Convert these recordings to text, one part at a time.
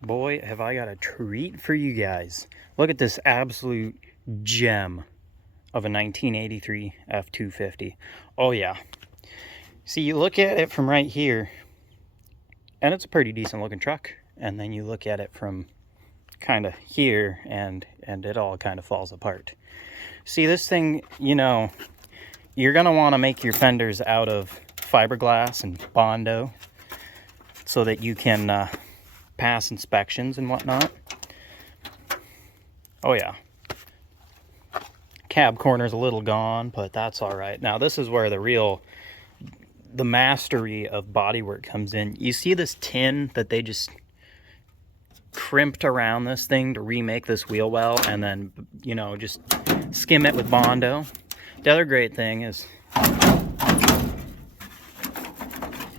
Boy, have I got a treat for you guys. Look at this absolute gem of a 1983 F-250. Oh yeah. See, you look at it from right here, and it's a pretty decent looking truck. And then you look at it from kind of here, and it all kind of falls apart. See, this thing, you know, you're going to want to make your fenders out of fiberglass and Bondo so that you can pass inspections and whatnot. Oh yeah. Cab corner's a little gone, but that's all right. Now this is where the mastery of bodywork comes in. You see this tin that they just crimped around this thing to remake this wheel well, and then, you know, just skim it with Bondo. The other great thing is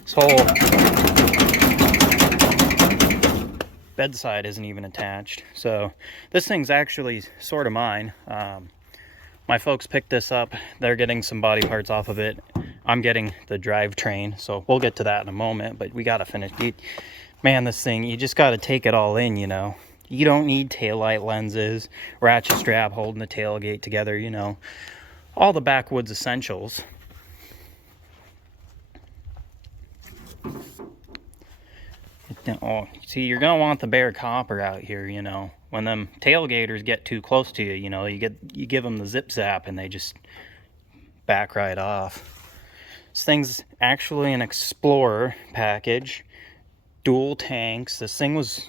this whole bedside isn't even attached. So this thing's actually sort of mine. My folks picked this up. They're getting some body parts off of it. I'm getting the drivetrain, so we'll get to that in a moment, but we gotta finish. Man, this thing, you just gotta take it all in, you know. You don't need taillight lenses, ratchet strap holding the tailgate together, you know. All the backwoods essentials. Oh, see, you're gonna want the bare copper out here, you know. When them tailgaters get too close to you, you know, you give them the zip zap and they just back right off. This thing's actually an Explorer package, dual tanks. This thing was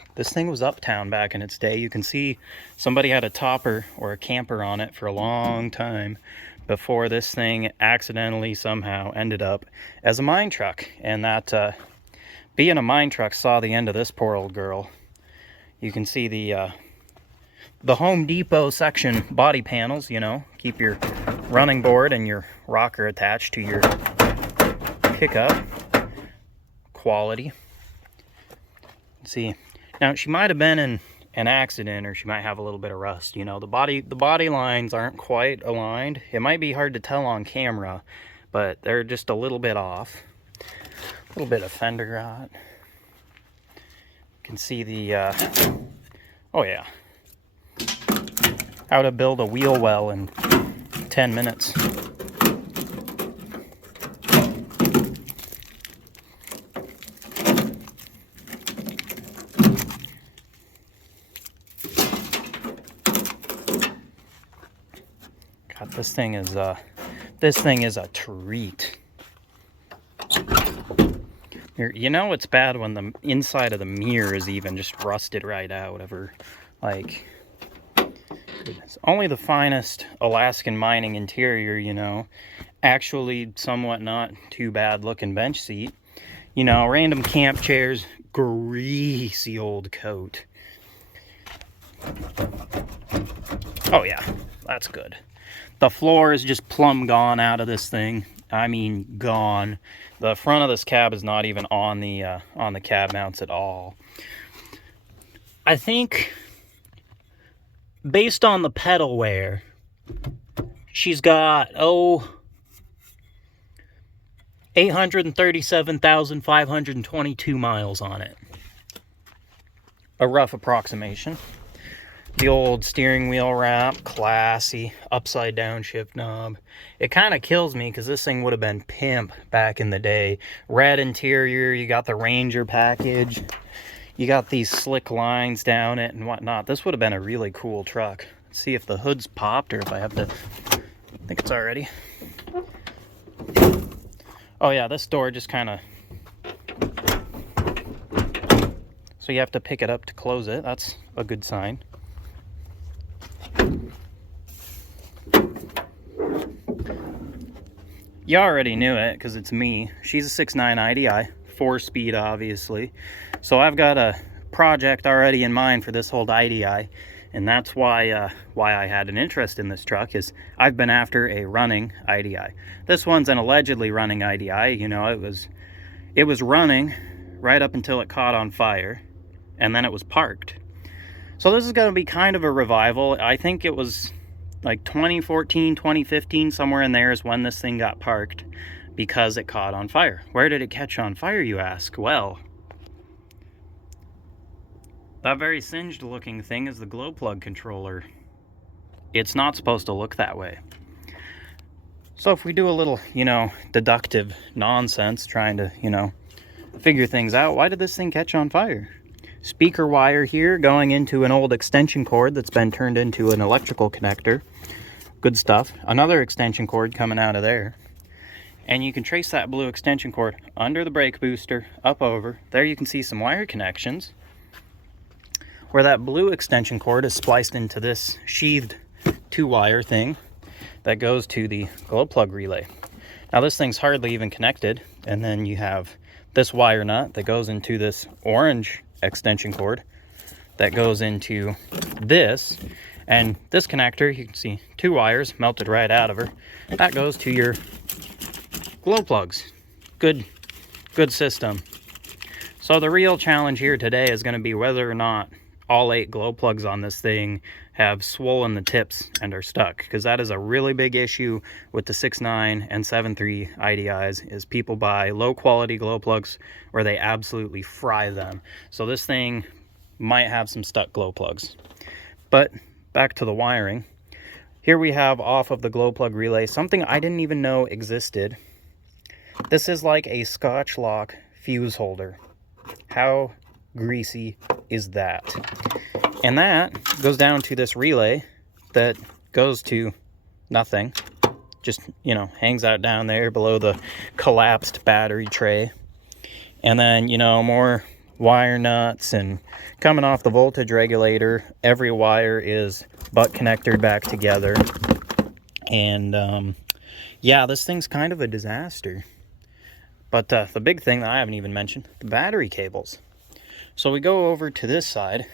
uptown back in its day. You can see somebody had a topper or a camper on it for a long time before this thing accidentally somehow ended up as a mine truck, and that being a mine truck saw the end of this poor old girl. You can see the Home Depot section body panels, you know, keep your running board and your rocker attached to your pickup. Quality. See, now she might have been in an accident, or she might have a little bit of rust, you know. The body lines aren't quite aligned. It might be hard to tell on camera, but they're just a little bit off. A little bit of fender rot. You can see the oh yeah, how to build a wheel well in 10 minutes. God, this thing is a treat. You know it's bad when the inside of the mirror is even just rusted right out ever. Like, goodness. Only the finest Alaskan mining interior, you know. Actually somewhat not too bad looking bench seat. You know, random camp chairs, greasy old coat. Oh yeah, that's good. The floor is just plumb gone out of this thing. I mean, gone. The front of this cab is not even on the cab mounts at all. I think, based on the pedal wear, she's got 837,522 miles on it. A rough approximation. The old steering wheel wrap, classy, upside down shift knob. It kind of kills me because this thing would have been pimp back in the day. Red interior, you got the Ranger package, you got these slick lines down it and whatnot. This would have been a really cool truck. Let's see if the hood's popped or if I have to. I think it's already. Oh yeah, this door just kind of. So you have to pick it up to close it. That's a good sign. You already knew it because it's me. She's a 6.9 IDI, 4-speed obviously. So I've got a project already in mind for this whole IDI, and that's why I had an interest in this truck. Is I've been after a running IDI. This one's an allegedly running IDI. You know, it was running right up until it caught on fire, and then it was parked. So this is going to be kind of a revival. I think it was like 2014, 2015, somewhere in there is when this thing got parked because it caught on fire. Where did it catch on fire, you ask? Well, That very singed looking thing is the glow plug controller. It's not supposed to look that way. So if we do a little, deductive nonsense trying to, figure things out, why did this thing catch on fire? Speaker wire here going into an old extension cord that's been turned into an electrical connector. Good stuff. Another extension cord coming out of there. And you can trace that blue extension cord under the brake booster, up over. There you can see some wire connections where that blue extension cord is spliced into this sheathed 2-wire thing that goes to the glow plug relay. Now this thing's hardly even connected, and then you have this wire nut that goes into this orange extension cord that goes into this, and this connector, you can see 2 wires melted right out of her. That goes to your glow plugs. Good system. So the real challenge here today is going to be whether or not all 8 glow plugs on this thing have swollen the tips and are stuck, because that is a really big issue with the 6.9 and 7.3 IDIs, is people buy low quality glow plugs or they absolutely fry them. So this thing might have some stuck glow plugs. But back to the wiring. Here we have off of the glow plug relay something I didn't even know existed. This is like a Scotch lock fuse holder. How greasy is that? And that goes down to this relay that goes to nothing. Just, hangs out down there below the collapsed battery tray. And then, more wire nuts and coming off the voltage regulator. Every wire is butt connected back together. And, yeah, this thing's kind of a disaster. But the big thing that I haven't even mentioned, the battery cables. So we go over to this side.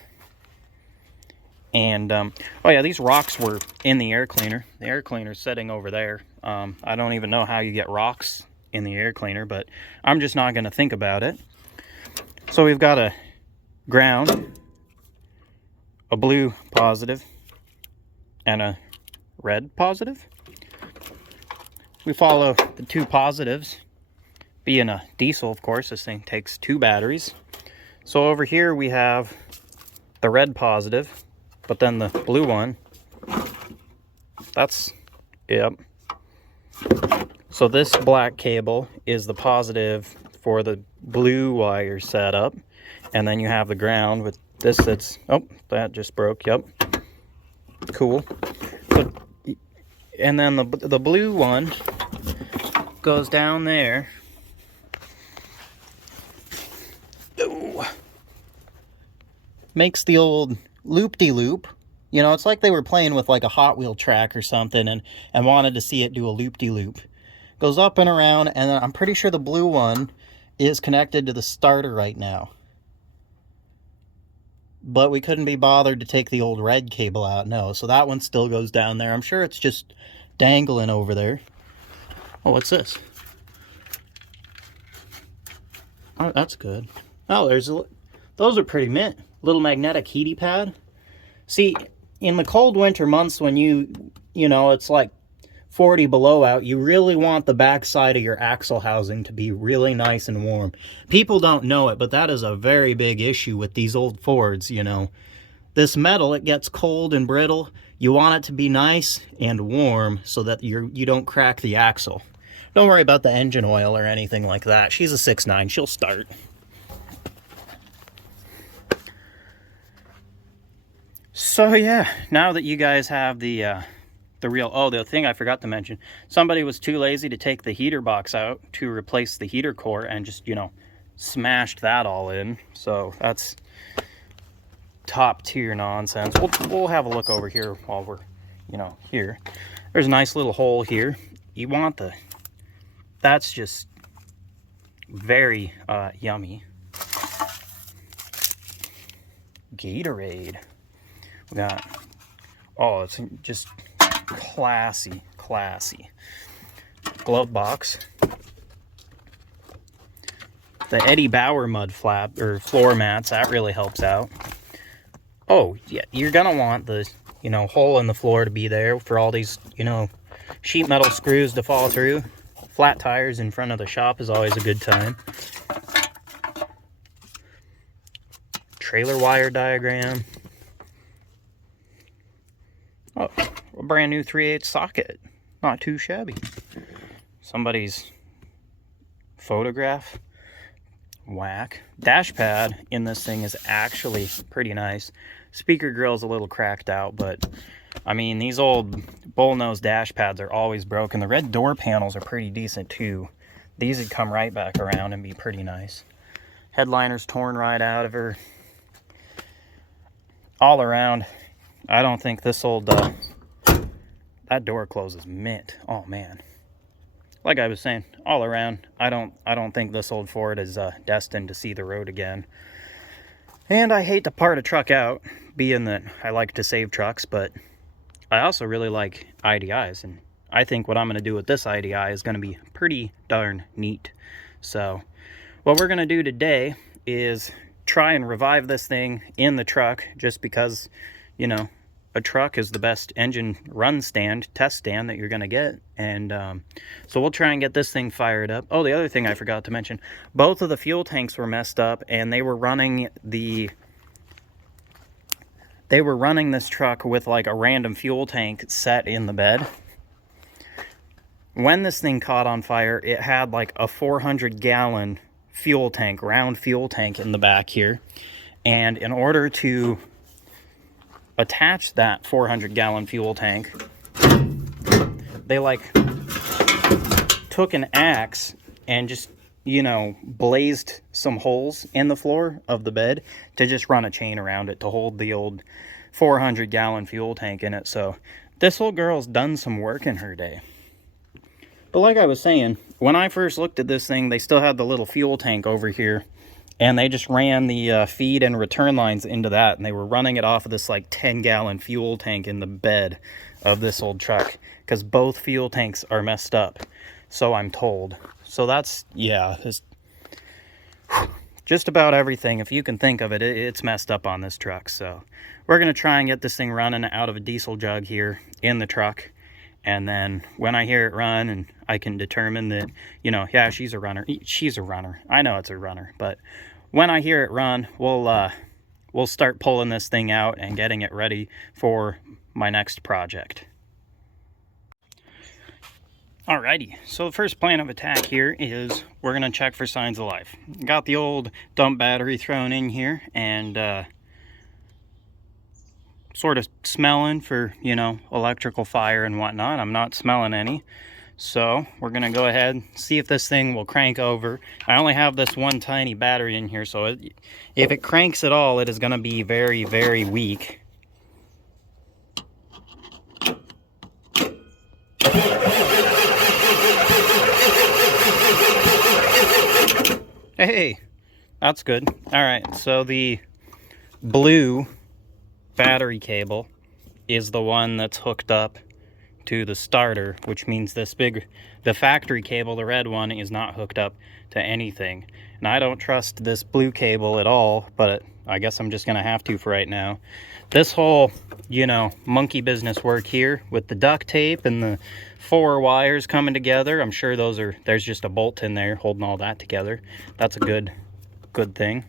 And, oh yeah, these rocks were in the air cleaner. The air cleaner's sitting over there. I don't even know how you get rocks in the air cleaner, but I'm just not going to think about it. So we've got a ground, a blue positive, and a red positive. We follow the 2 positives. Being a diesel, of course, this thing takes 2 batteries. So over here we have the red positive. But then the blue one, yep. So this black cable is the positive for the blue wire setup. And then you have the ground with this that's, oh, that just broke, yep. Cool. And then the blue one goes down there. Ooh. Makes the old loop-de-loop. It's like they were playing with like a Hot Wheel track or something and wanted to see it do a loop-de-loop. Goes up and around, and I'm pretty sure the blue one is connected to the starter right now. But we couldn't be bothered to take the old red cable out, no. So that one still goes down there. I'm sure it's just dangling over there. Oh, what's this? Oh, that's good. Oh, those are pretty mint. Little magnetic heaty pad. See, in the cold winter months when it's like 40 below out, you really want the backside of your axle housing to be really nice and warm. People don't know it, but that is a very big issue with these old Fords, This metal, it gets cold and brittle. You want it to be nice and warm so that you don't crack the axle. Don't worry about the engine oil or anything like that. She's a 6.9, she'll start. So yeah, now that you guys have the thing I forgot to mention, somebody was too lazy to take the heater box out to replace the heater core and just, smashed that all in. So that's top tier nonsense. We'll have a look over here while we're, here. There's a nice little hole here. You want that's just very yummy. Gatorade. We got, oh, it's just classy. Glove box. The Eddie Bauer mud flap, or floor mats, that really helps out. Oh, yeah, you're gonna want the, hole in the floor to be there for all these, sheet metal screws to fall through. Flat tires in front of the shop is always a good time. trailer wire diagram. Oh, a brand new 3/8 socket. Not too shabby. Somebody's photograph. Whack. Dash pad in this thing is actually pretty nice. Speaker grill's a little cracked out, but I mean, these old bullnose dash pads are always broken. The red door panels are pretty decent too. These would come right back around and be pretty nice. Headliner's torn right out of her. All around, I don't think this old that door closes mint. Oh man. Like I was saying, all around, I don't think this old Ford is destined to see the road again. And I hate to part a truck out, being that I like to save trucks, but I also really like IDIs, and I think what I'm going to do with this IDI is going to be pretty darn neat. So what we're going to do today is try and revive this thing in the truck, just because, you know, a truck is the best engine run stand, test stand that you're going to get. And so we'll try and get this thing fired up. Oh, the other thing I forgot to mention, both of the fuel tanks were messed up, and they were running this truck with like a random fuel tank set in the bed. When this thing caught on fire, it had like a 400-gallon fuel tank, round fuel tank in the back here. And in order to attach that 400-gallon fuel tank, they like took an axe and just, you know, blazed some holes in the floor of the bed to just run a chain around it to hold the old 400-gallon fuel tank in it. So this old girl's done some work in her day. But like I was saying, when I first looked at this thing, they still had the little fuel tank over here, and they just ran the feed and return lines into that, and they were running it off of this like 10-gallon fuel tank in the bed of this old truck, because both fuel tanks are messed up, so I'm told. So that's, yeah, just about everything, if you can think of it, it's messed up on this truck. So we're going to try and get this thing running out of a diesel jug here in the truck. And then when I hear it run and I can determine that, you know, yeah, she's a runner. She's a runner. I know it's a runner. But when I hear it run, we'll start pulling this thing out and getting it ready for my next project. Alrighty, so the first plan of attack here is we're going to check for signs of life. Got the old dump battery thrown in here, and sort of smelling for, you know, electrical fire and whatnot. I'm not smelling any. So we're going to go ahead and see if this thing will crank over. I only have this one tiny battery in here, so if it cranks at all, it is going to be very, very weak. Hey, that's good. All right, so the blue battery cable is the one that's hooked up to the starter, which means the factory cable, the red one, is not hooked up to anything. And I don't trust this blue cable at all, but I guess I'm just gonna have to for right now. This whole, you know, monkey business work here with the duct tape and the 4 wires coming together, I'm sure there's just a bolt in there holding all that together. That's a good thing.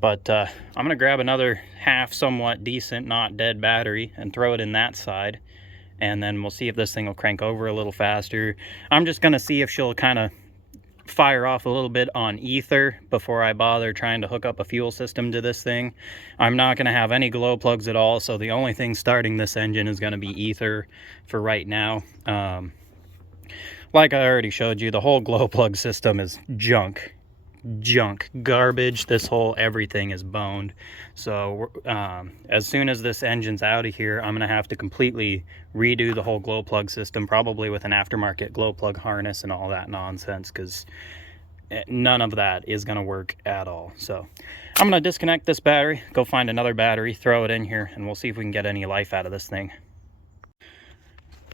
But I'm gonna grab another half somewhat decent, not dead battery and throw it in that side, and then we'll see if this thing will crank over a little faster. I'm just gonna see if she'll kind of fire off a little bit on ether before I bother trying to hook up a fuel system to this thing. I'm not gonna have any glow plugs at all, so the only thing starting this engine is gonna be ether for right now. Like I already showed you, the whole glow plug system is junk, garbage. This whole everything is boned. So as soon as this engine's out of here, I'm gonna have to completely redo the whole glow plug system, probably with an aftermarket glow plug harness and all that nonsense, because none of that is gonna work at all. So I'm gonna disconnect this battery, go find another battery, throw it in here, and we'll see if we can get any life out of this thing.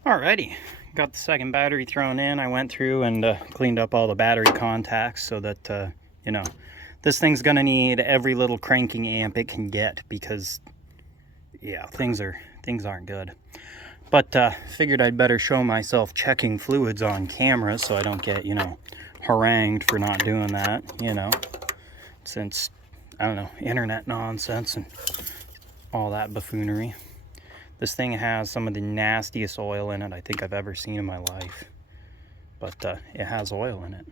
Alrighty, got the second battery thrown in. I went through and cleaned up all the battery contacts so that you know, this thing's gonna need every little cranking amp it can get, because yeah, things aren't good. But figured I'd better show myself checking fluids on camera so I don't get, you know, harangued for not doing that, you know, since I don't know, internet nonsense and all that buffoonery. This thing has some of the nastiest oil in it I think I've ever seen in my life. But it has oil in it.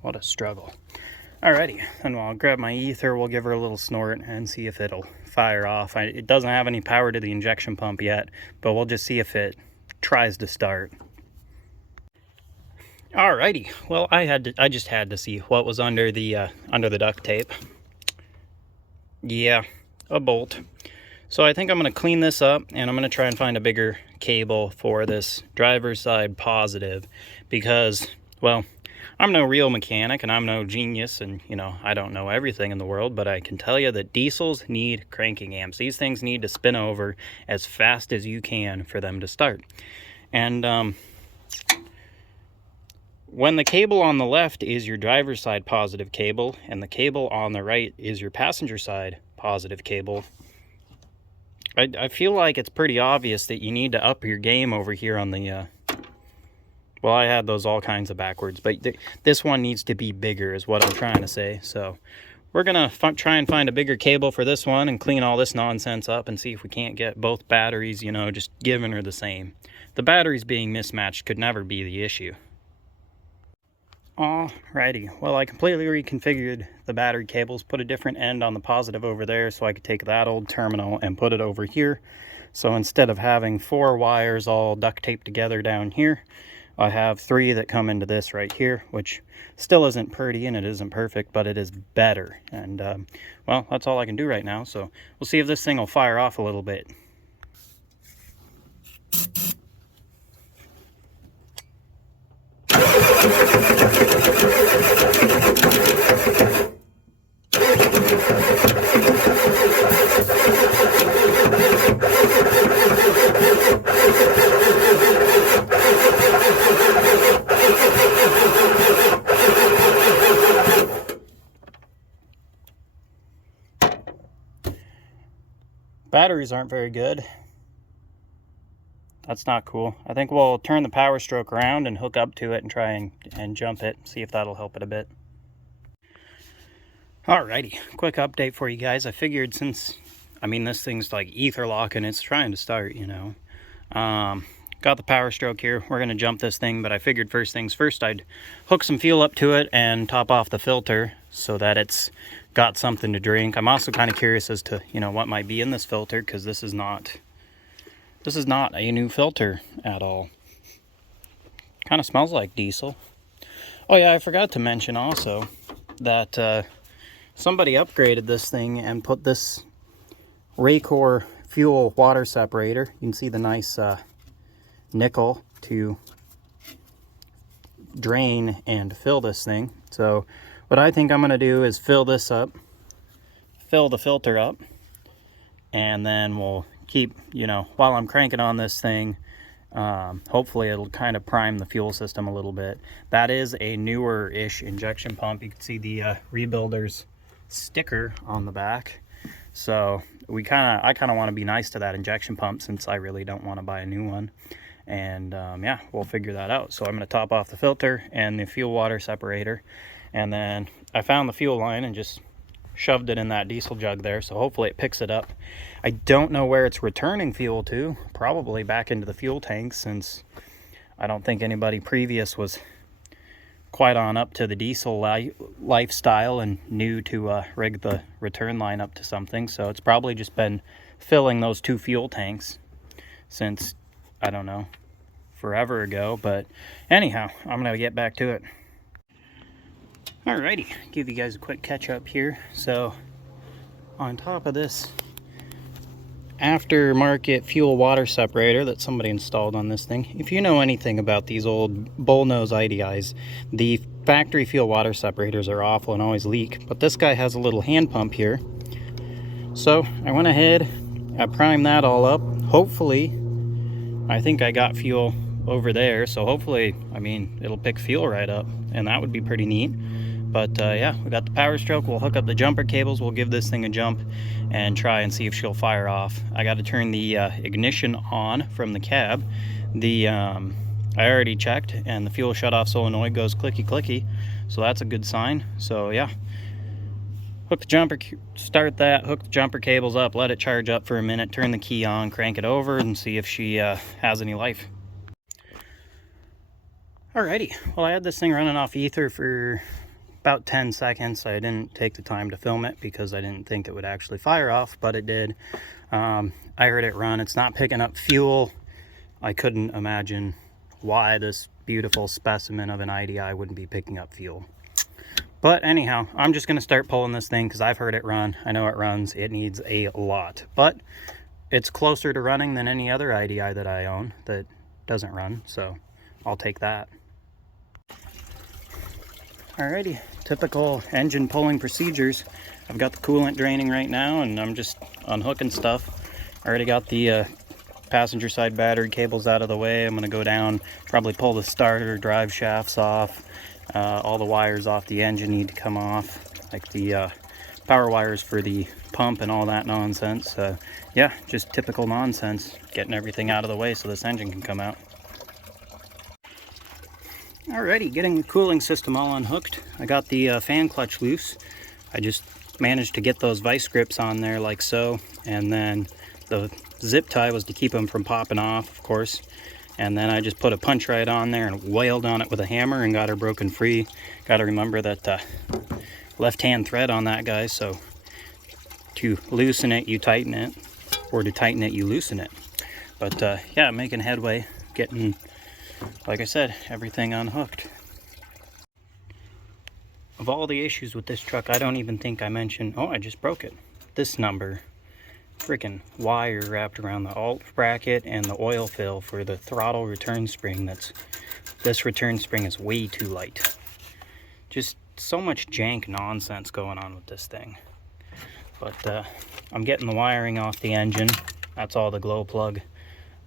What a struggle. Alrighty, and I'll grab my ether, we'll give her a little snort and see if it'll fire off. It doesn't have any power to the injection pump yet, but we'll just see if it tries to start. Alrighty, well I just had to see what was under the duct tape. Yeah, a bolt. So I think I'm going to clean this up and I'm going to try and find a bigger cable for this driver's side positive because, well, I'm no real mechanic and I'm no genius and, you know, I don't know everything in the world, but I can tell you that diesels need cranking amps. These things need to spin over as fast as you can for them to start. And when the cable on the left is your driver's side positive cable and the cable on the right is your passenger side positive cable, I feel like it's pretty obvious that you need to up your game over here on the well, I had those all kinds of backwards, but this one needs to be bigger is what I'm trying to say. So we're going to try and find a bigger cable for this one and clean all this nonsense up and see if we can't get both batteries, you know, just giving her the same. The batteries being mismatched could never be the issue. Alrighty, well I completely reconfigured the battery cables, put a different end on the positive over there so I could take that old terminal and put it over here. So instead of having 4 wires all duct taped together down here, I have 3 that come into this right here, which still isn't pretty and it isn't perfect, but it is better. And well, that's all I can do right now, so we'll see if this thing will fire off a little bit. Batteries aren't very good. That's not cool. I think we'll turn the power stroke around and hook up to it and try and jump it, see if that'll help it a bit. Alrighty, quick update for you guys. I figured since, I mean, this thing's like ether lock and it's trying to start, you know. Got the power stroke here. We're going to jump this thing, but I figured first things first, I'd hook some fuel up to it and top off the filter so that it's got something to drink. I'm also kind of curious as to, you know, what might be in this filter because this is not a new filter at all. Kind of smells like diesel. Oh yeah, I forgot to mention also that somebody upgraded this thing and put this Raycor fuel water separator. You can see the nice nickel to drain and fill this thing. So what I think I'm going to do is fill this up, fill the filter up, and then we'll keep, you know, while I'm cranking on this thing, hopefully it'll kind of prime the fuel system a little bit. That is a newer-ish injection pump. You can see the Rebuilder's sticker on the back. So I kind of want to be nice to that injection pump since I really don't want to buy a new one. And yeah, we'll figure that out. So I'm going to top off the filter and the fuel water separator. And then I found the fuel line and just shoved it in that diesel jug there. So hopefully it picks it up. I don't know where it's returning fuel to. Probably back into the fuel tank since I don't think anybody previous was quite on up to the diesel lifestyle and knew to rig the return line up to something. So it's probably just been filling those 2 fuel tanks since, I don't know, forever ago. But anyhow, I'm going to get back to it. Alrighty, give you guys a quick catch up here. So on top of this aftermarket fuel water separator that somebody installed on this thing, if you know anything about these old bullnose IDIs, the factory fuel water separators are awful and always leak, but this guy has a little hand pump here. So I went ahead, I primed that all up. Hopefully, I think I got fuel over there, so hopefully, I mean, it'll pick fuel right up, and that would be pretty neat. But yeah, we got the power stroke. We'll hook up the jumper cables. We'll give this thing a jump and try and see if she'll fire off. I got to turn the ignition on from the cab. I already checked, and the fuel shutoff solenoid goes clicky clicky, so that's a good sign. So yeah, start that, hook the jumper cables up, let it charge up for a minute, turn the key on, crank it over, and see if she has any life. Alrighty, well, I had this thing running off ether for about 10 seconds. I didn't take the time to film it because I didn't think it would actually fire off, but it did. I heard it run. It's not picking up fuel. I couldn't imagine why this beautiful specimen of an IDI wouldn't be picking up fuel. But anyhow, I'm just going to start pulling this thing because I've heard it run. I know it runs. It needs a lot. But it's closer to running than any other IDI that I own that doesn't run, so I'll take that. Alrighty, typical engine pulling procedures. I've got the coolant draining right now, and I'm just unhooking stuff. I already got the passenger side battery cables out of the way. I'm going to go down, probably pull the starter drive shafts off. All the wires off the engine need to come off, like the power wires for the pump and all that nonsense. Yeah, just typical nonsense, getting everything out of the way so this engine can come out. Alrighty, getting the cooling system all unhooked. I got the fan clutch loose. I just managed to get those vice grips on there like so, and then the zip tie was to keep them from popping off, of course. And then I just put a punch right on there and wailed on it with a hammer and got her broken free. Got to remember that left-hand thread on that, guys, so to loosen it, you tighten it, or to tighten it, you loosen it. But yeah, making headway, getting, like I said, everything unhooked. Of all the issues with this truck, I don't even think I mentioned, oh, I just broke it. This number, freaking wire wrapped around the alt bracket and the oil fill for the throttle return spring. This return spring is way too light. Just so much jank nonsense going on with this thing. But I'm getting the wiring off the engine. That's all the glow plug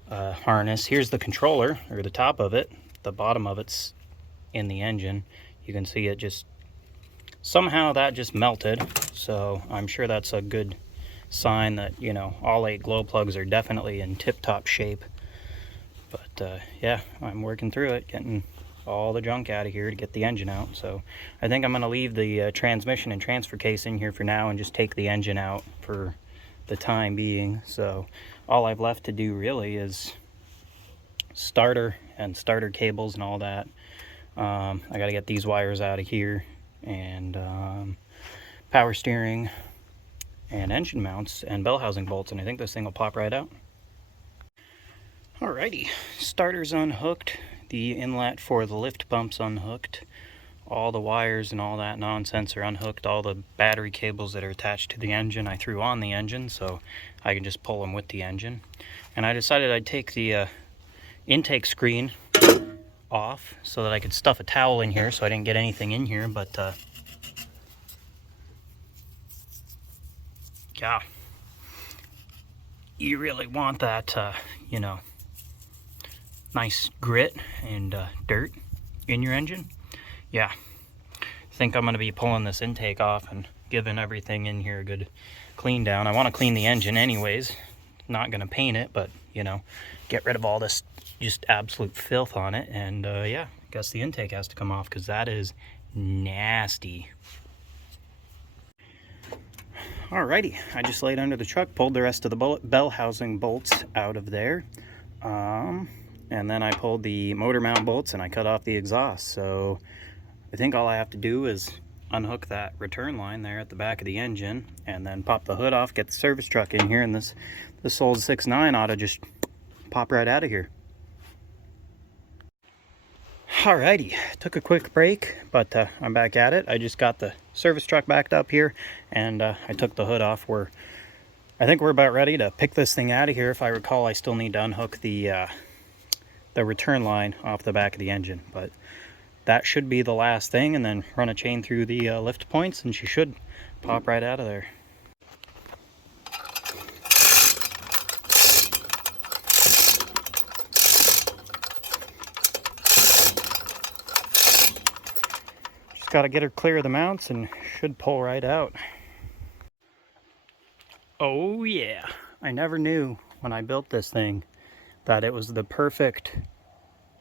harness. Here's the controller, or the top of it. The bottom of it's in the engine. You can see it just, somehow that just melted. So I'm sure that's a good sign that, you know, all 8 glow plugs are definitely in tip-top shape. But yeah, I'm working through it, getting all the junk out of here to get the engine out. So I think I'm going to leave the transmission and transfer case in here for now and just take the engine out for the time being. So all I've left to do really is starter and starter cables and all that. I got to get these wires out of here, and power steering and engine mounts and bell housing bolts, and I think this thing will pop right out. Alrighty, starter's unhooked, the inlet for the lift pump's unhooked, all the wires and all that nonsense are unhooked, all the battery cables that are attached to the engine I threw on the engine so I can just pull them with the engine. And I decided I'd take the intake screen off so that I could stuff a towel in here so I didn't get anything in here, but yeah, you really want that, you know, nice grit and dirt in your engine. Yeah, I think I'm going to be pulling this intake off and giving everything in here a good clean down. I want to clean the engine anyways, not going to paint it, but, you know, get rid of all this just absolute filth on it. And yeah, I guess the intake has to come off because that is nasty. Alrighty, I just laid under the truck, pulled the rest of the bell housing bolts out of there, and then I pulled the motor mount bolts and I cut off the exhaust. So I think all I have to do is unhook that return line there at the back of the engine and then pop the hood off, get the service truck in here, and this old 6.9 ought to just pop right out of here. Alrighty, took a quick break, but I'm back at it. I just got the service truck backed up here, and I took the hood off. I think we're about ready to pick this thing out of here. If I recall, I still need to unhook the return line off the back of the engine, but that should be the last thing, and then run a chain through the lift points, and she should pop right out of there. Got to get her clear of the mounts and should pull right out. Oh yeah, I never knew when I built this thing that it was the perfect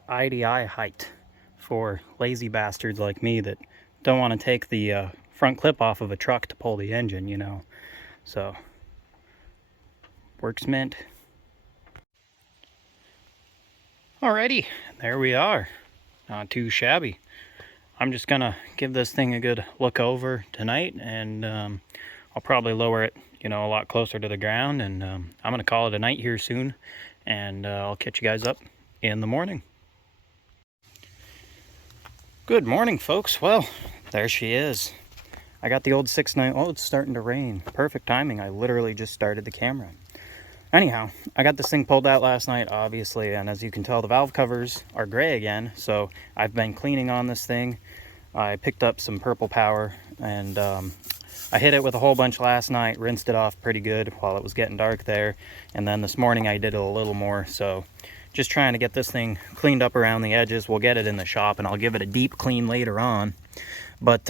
IDI height for lazy bastards like me that don't want to take the front clip off of a truck to pull the engine, you know. So, works mint. Alrighty, there we are. Not too shabby. I'm just gonna give this thing a good look over tonight, and I'll probably lower it, you know, a lot closer to the ground, and I'm gonna call it a night here soon, and I'll catch you guys up in the morning. Good morning, folks. Well, there she is. I got the old 6.9. Oh, it's starting to rain. Perfect timing. I literally just started the camera. Anyhow, I got this thing pulled out last night, obviously, and as you can tell, the valve covers are gray again, so I've been cleaning on this thing. I picked up some purple power, and I hit it with a whole bunch last night, rinsed it off pretty good while it was getting dark there, and then this morning I did it a little more, so just trying to get this thing cleaned up around the edges. We'll get it in the shop, and I'll give it a deep clean later on. But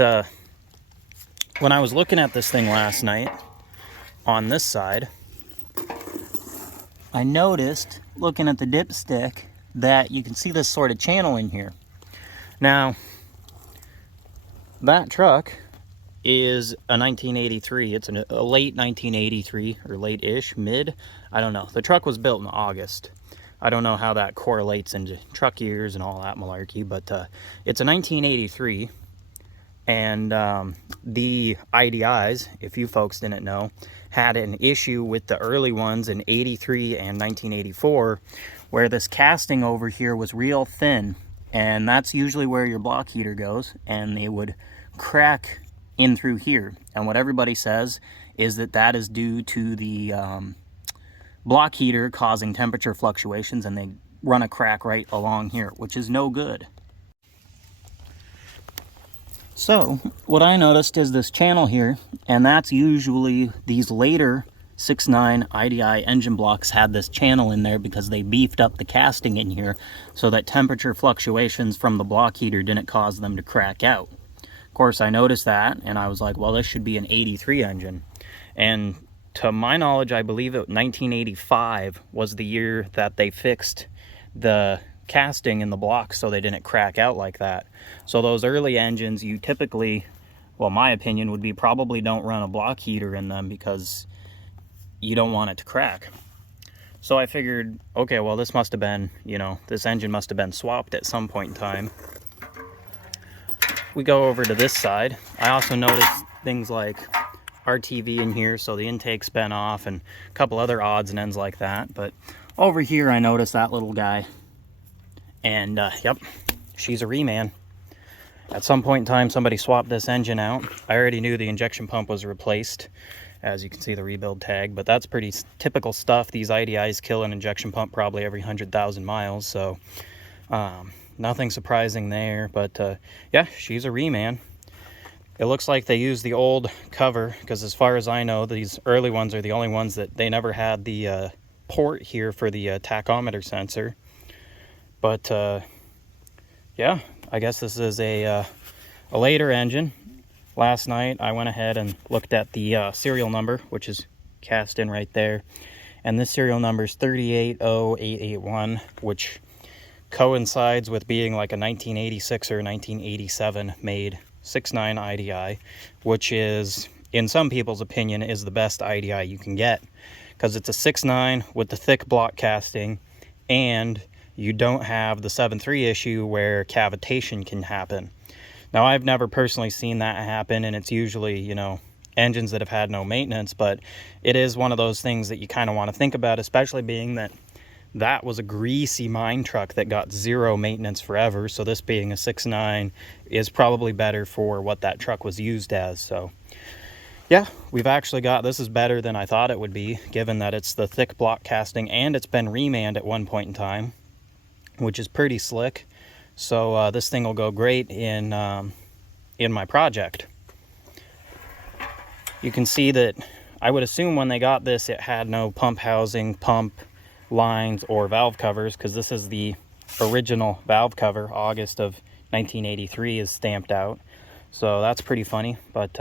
when I was looking at this thing last night, on this side, I noticed, looking at the dipstick, that you can see this sort of channel in here. Now, that truck is a 1983. It's a late 1983, or late-ish, mid. I don't know. The truck was built in August. I don't know how that correlates into truck years and all that malarkey, but it's a 1983. And the IDIs, if you folks didn't know, had an issue with the early ones in 83 and 1984, where this casting over here was real thin, and that's usually where your block heater goes, and they would crack in through here. And what everybody says is that that is due to the block heater causing temperature fluctuations, and they run a crack right along here, which is no good. So what I noticed is this channel here, and that's usually these later 6.9 IDI engine blocks had this channel in there because they beefed up the casting in here so that temperature fluctuations from the block heater didn't cause them to crack out. Of course, I noticed that, and I was like, well, this should be an 83 engine. And to my knowledge, I believe 1985 was the year that they fixed the casting in the blocks so they didn't crack out like that. So those early engines, you typically, well, my opinion would be probably don't run a block heater in them because you don't want it to crack. So I figured, okay, well, this must have been, you know, this engine must have been swapped at some point in time. We go over to this side. I also noticed things like RTV in here, so the intake's been off, and a couple other odds and ends like that. But over here, I noticed that little guy. And yep, she's a reman. At some point in time, somebody swapped this engine out. I already knew the injection pump was replaced, as you can see the rebuild tag, but that's pretty typical stuff. These IDIs kill an injection pump probably every 100,000 miles, so nothing surprising there. But yeah, she's a reman. It looks like they used the old cover, because as far as I know, these early ones are the only ones that they never had the port here for the tachometer sensor. But yeah, I guess this is a later engine. Last night I went ahead and looked at the serial number, which is cast in right there. And this serial number is 380881, which coincides with being like a 1986 or 1987 made 6.9 IDI, which is, in some people's opinion, is the best IDI you can get. Because it's a 6.9 with the thick block casting, and you don't have the 7.3 issue where cavitation can happen. Now, I've never personally seen that happen, and it's usually, you know, engines that have had no maintenance, but it is one of those things that you kind of want to think about, especially being that that was a greasy mine truck that got zero maintenance forever. So this being a 6.9 is probably better for what that truck was used as. So yeah, we've actually got, this is better than I thought it would be, given that it's the thick block casting and it's been remanned at one point in time, which is pretty slick. So this thing will go great in my project. You can see that I would assume when they got this, it had no pump housing, pump lines, or valve covers, because this is the original valve cover. August of 1983 is stamped out. So that's pretty funny. But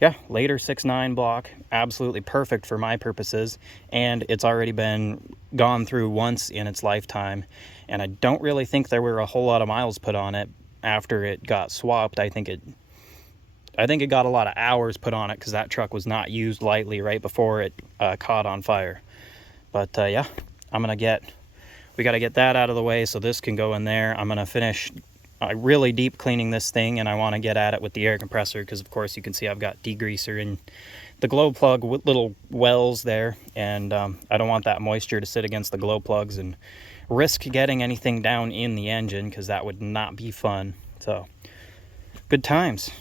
yeah, later 6.9 block, absolutely perfect for my purposes, and it's already been gone through once in its lifetime, and I don't really think there were a whole lot of miles put on it after it got swapped. I think it got a lot of hours put on it because that truck was not used lightly right before it caught on fire. But yeah, we got to get that out of the way so this can go in there. I'm gonna finish really deep cleaning this thing, and I want to get at it with the air compressor because of course you can see I've got degreaser in the glow plug with little wells there, and I don't want that moisture to sit against the glow plugs and risk getting anything down in the engine because that would not be fun. So good times.